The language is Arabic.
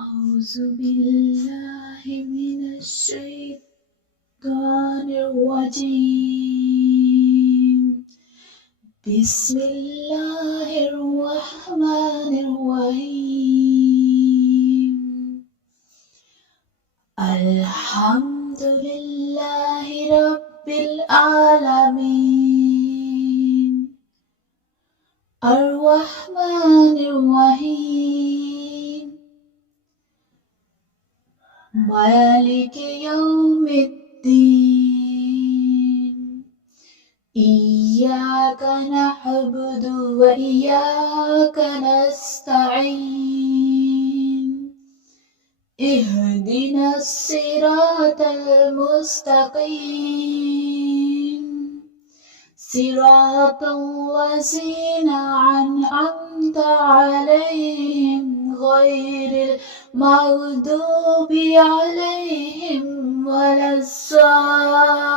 أعوذ بالله من الشيطان الرجيم. بسم الله الرحمن الرحيم. الحمد لله رب العالمين الرحمن الرحيم مالك يوم الدين. إياك نعبد وإياك نستعين. اهدنا الصراط المستقيم صراط الذين أنعمت عليهم غير المغضوب عليهم ولا الضالين.